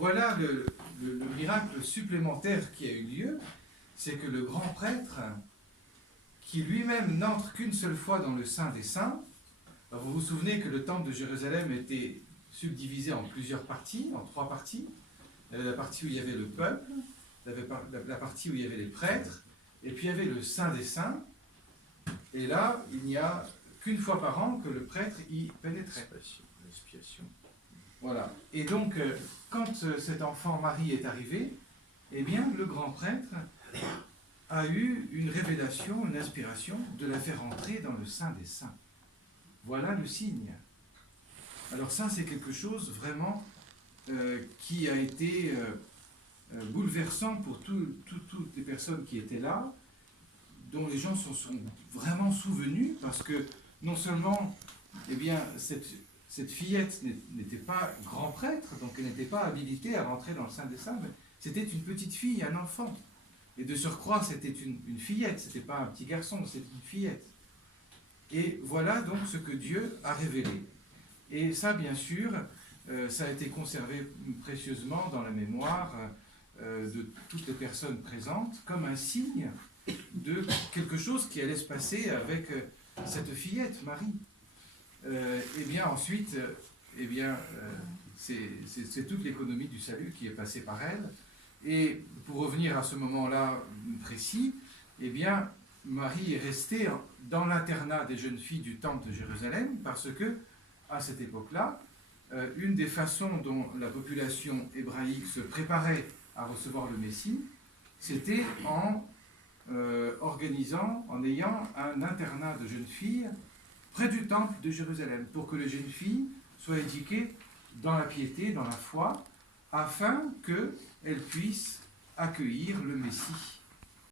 voilà le miracle supplémentaire qui a eu lieu, c'est que le grand prêtre, qui lui-même n'entre qu'une seule fois dans le Saint des Saints, vous vous souvenez que le temple de Jérusalem était subdivisé en plusieurs parties, en 3 parties. Il y avait la partie où il y avait le peuple, il y avait la partie où il y avait les prêtres, et puis il y avait le Saint des Saints. Et là, il n'y a qu'une fois par an que le prêtre y pénétrait. L'expiation. Voilà. Et donc, quand cet enfant Marie est arrivé, eh bien, le grand prêtre a eu une révélation, une inspiration de la faire entrer dans le Saint des Saints. Voilà le signe. Alors ça, c'est quelque chose vraiment qui a été bouleversant pour toutes les personnes qui étaient là, dont les gens sont vraiment souvenus, parce que non seulement, eh bien, cette fillette n'était pas grand prêtre, donc elle n'était pas habilitée à rentrer dans le Saint des Saints, mais c'était une petite fille, un enfant. Et de surcroît, c'était une fillette, c'était pas un petit garçon, c'était une fillette. Et voilà donc ce que Dieu a révélé. Et ça, bien sûr, ça a été conservé précieusement dans la mémoire de toutes les personnes présentes, comme un signe de quelque chose qui allait se passer avec cette fillette, Marie. Et bien ensuite, c'est toute l'économie du salut qui est passée par elle. Et pour revenir à ce moment-là précis, eh bien, Marie est restée dans l'internat des jeunes filles du temple de Jérusalem parce que, à cette époque-là, une des façons dont la population hébraïque se préparait à recevoir le Messie, c'était en organisant, en ayant un internat de jeunes filles près du temple de Jérusalem, pour que les jeunes filles soient éduquées dans la piété, dans la foi, afin qu'elles puissent accueillir le Messie.